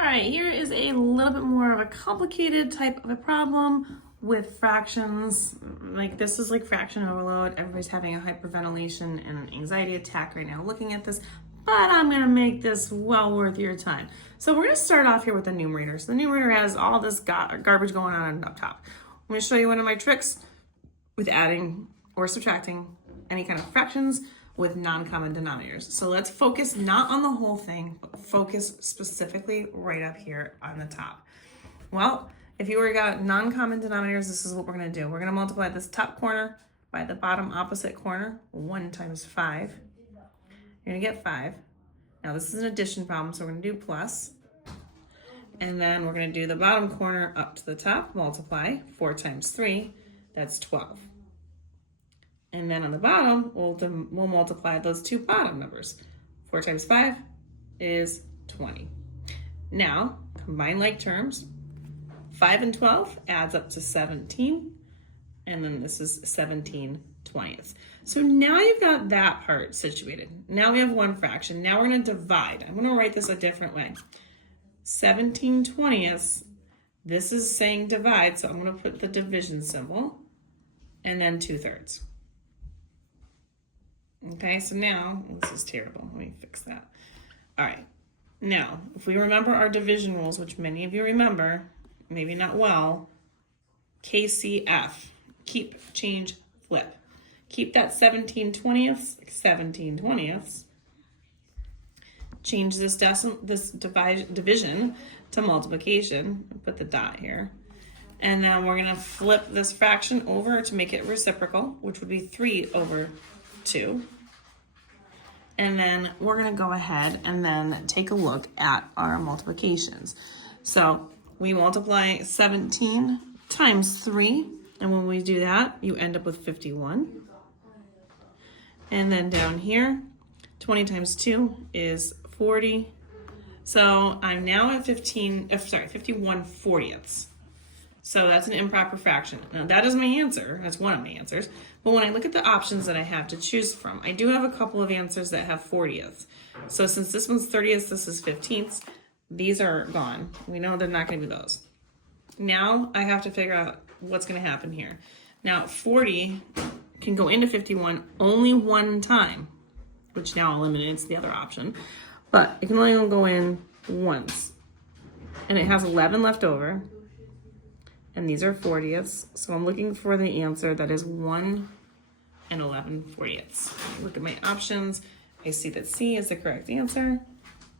All right, here is a little bit more of a complicated type of a problem with fractions. Like this is like fraction overload. Everybody's having a hyperventilation and an anxiety attack right now looking at this, but I'm gonna make this well worth your time. So we're gonna start off here with the numerator. So the numerator has all this garbage going on up top. I'm gonna show you one of my tricks with adding or subtracting any kind of fractions with non-common denominators. So let's focus not on the whole thing, but focus specifically right up here on the top. Well, if you already got non-common denominators, this is what we're gonna do. We're gonna multiply this top corner by the bottom opposite corner, 1 times 5. You're gonna get 5. Now this is an addition problem, so we're gonna do plus. And then we're gonna do the bottom corner up to the top, multiply, 4 times 3, that's 12. And then on the bottom, we'll multiply those two bottom numbers. 4 times 5 is 20. Now, combine like terms. 5 and 12 adds up to 17. And then this is 17/20. So now you've got that part situated. Now we have one fraction. Now we're going to divide. I'm going to write this a different way. 17/20. This is saying divide, so I'm going to put the division symbol. And then 2/3. Okay, so now, this is terrible. Let me fix that. All right, now, if we remember our division rules, which many of you remember, maybe not well, KCF, keep, change, flip. Keep that 17/20. Change this division to multiplication. Put the dot here. And then we're gonna flip this fraction over to make it reciprocal, which would be 3/2. And then we're gonna go ahead and then take a look at our multiplications. So we multiply 17 times 3, and when we do that, you end up with 51. And then down here, 20 times 2 is 40. So I'm now at 51/40. So that's an improper fraction. Now that is my answer, that's one of my answers. But when I look at the options that I have to choose from, I do have a couple of answers that have 40ths. So since this one's 30ths, this is 15ths, these are gone. We know they're not gonna be those. Now I have to figure out what's gonna happen here. Now 40 can go into 51 only one time, which now eliminates the other option, but it can only go in once. And it has 11 left over. And these are 40ths, so I'm looking for the answer that is 1 and 11/40. Look at my options. I see that C is the correct answer,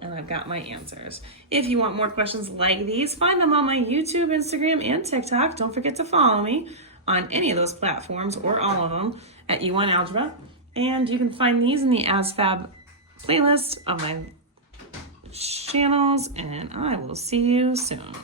and I've got my answers. If you want more questions like these, find them on my YouTube, Instagram, and TikTok. Don't forget to follow me on any of those platforms or all of them at YouWantAlgebra. And you can find these in the ASVAB playlist of my channels, and I will see you soon.